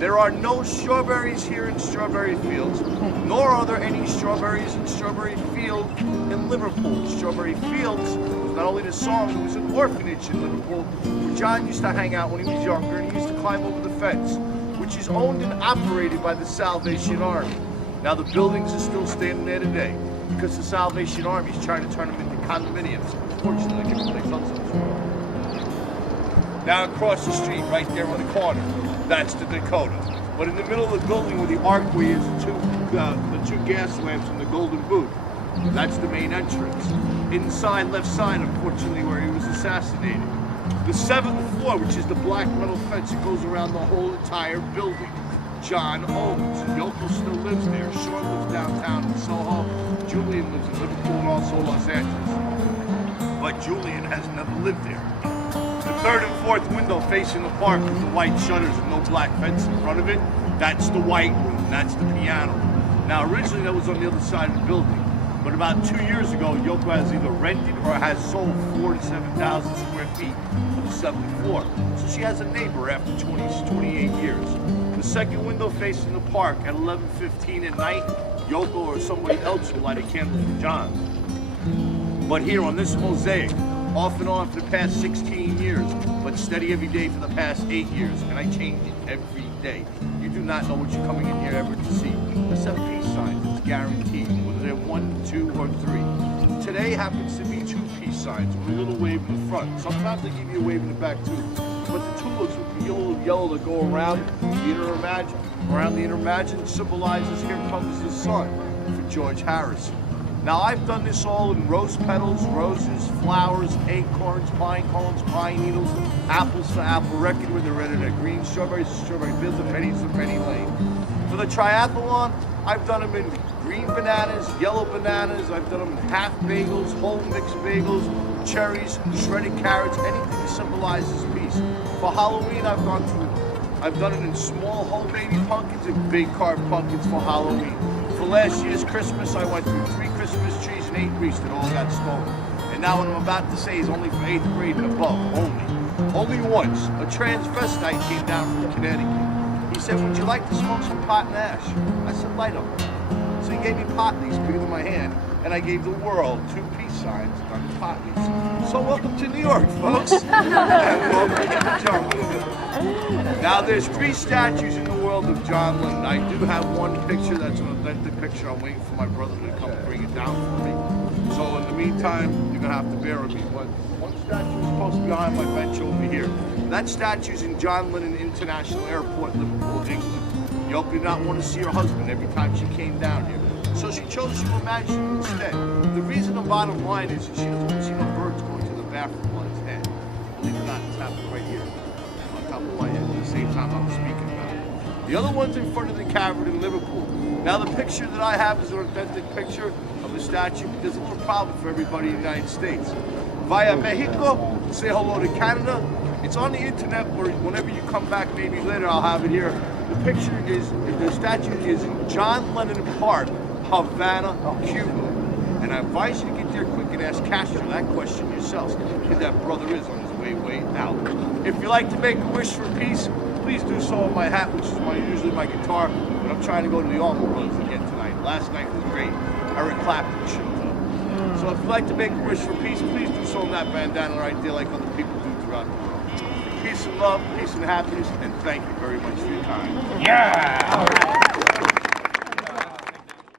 There are no strawberries here in Strawberry Fields, nor are there any strawberries in Strawberry Field in Liverpool. Strawberry Fields was not only the song, it was an orphanage in Liverpool where John used to hang out when he was younger, and he used to climb over the fence, which is owned and operated by the Salvation Army. Now the buildings are still standing there today because the Salvation Army is trying to turn them into condominiums. Unfortunately, they give place on Now across the street, right there on the corner, that's the Dakota. But in the middle of the building where the archway is, the two gas lamps and the golden boot, that's the main entrance. Inside, left side, unfortunately, where he was assassinated. The 7th floor, which is the black metal fence that goes around the whole entire building, John owns. Yoko still lives there. Sean lives downtown in Soho. Julian lives in Liverpool and also Los Angeles. But Julian has never lived there. The 3rd and 4th window facing the park with the white shutters and no black fence in front of it, that's the white room, that's the piano. Now originally that was on the other side of the building, but about 2 years ago, Yoko has either rented or has sold 47,000 square feet of the 7th floor. So she has a neighbor after 28 years. The 2nd window facing the park at 11:15 at night, Yoko or somebody else will light a candle for John. But here on this mosaic, off and on for the past 16 years, but steady every day for the past 8 years, and I change it every day. You do not know what you're coming in here ever to see. Let's have peace signs, it's guaranteed, whether they're 1, 2, or 3. Today happens to be 2 peace signs with a little wave in the front. Sometimes they give you a wave in the back too. But the tulips with the yellow that go around the inner imagine symbolizes here comes the sun for George Harrison. Now I've done this all in rose petals, roses, flowers, acorns, pine cones, pine needles, apples for apple record where they're red and green, strawberries for strawberry fields, and pennies for penny lane. For the triathlon, I've done them in green bananas, yellow bananas, I've done them in half bagels, whole mixed bagels, cherries, shredded carrots, anything that symbolizes peace. For Halloween, I've done it in small whole baby pumpkins and big carved pumpkins for Halloween. For last year's Christmas, I went through 3 Christmas trees and 8 wreaths that all got stolen. And now what I'm about to say is only for 8th grade and above, only. Only once, a transvestite came down from Connecticut. He said, would you like to smoke some pot and ash? I said, light them. So he gave me pot leaves bigger than my hand, and I gave the world 2 peace signs on the pot leaves. So welcome to New York, folks. And welcome to the jungle. Now there's 3 statues in the world of John Lennon. I do have one picture that's an authentic picture. I'm waiting for my brother to come and bring it down for me. So in the meantime, you're gonna have to bear with me. But one statue is supposed to be behind my bench over here. That statue's in John Lennon International Airport, Liverpool, England. Yoko did not want to see her husband every time she came down here. So she chose to imagine instead. The reason the bottom line is she doesn't want to see no birds going to the bathroom on his head. Believe it or not, it's happening right here. On top of my head at the same time I was speaking about it. The other one's in front of the Cavern in Liverpool. Now the picture that I have is an authentic picture of the statue because it's a problem for everybody in the United States. Via Mexico, say hello to Canada. It's on the internet where whenever you come back, maybe later I'll have it here. The statue is in John Lennon Park, Havana, Cuba. And I advise you to get there quick and ask Castro that question yourselves. Who that brother is on his way out. If you like to make a wish for peace, please do so on my hat, which is usually my guitar. But I'm trying to go to the Allman Brothers again tonight. Last night was great. Eric Clapton showed up. So if you'd like to make a wish for peace, please do so on that bandana right there like other people do throughout the world. Peace and love, peace and happiness, and thank you very much for your time. Yeah!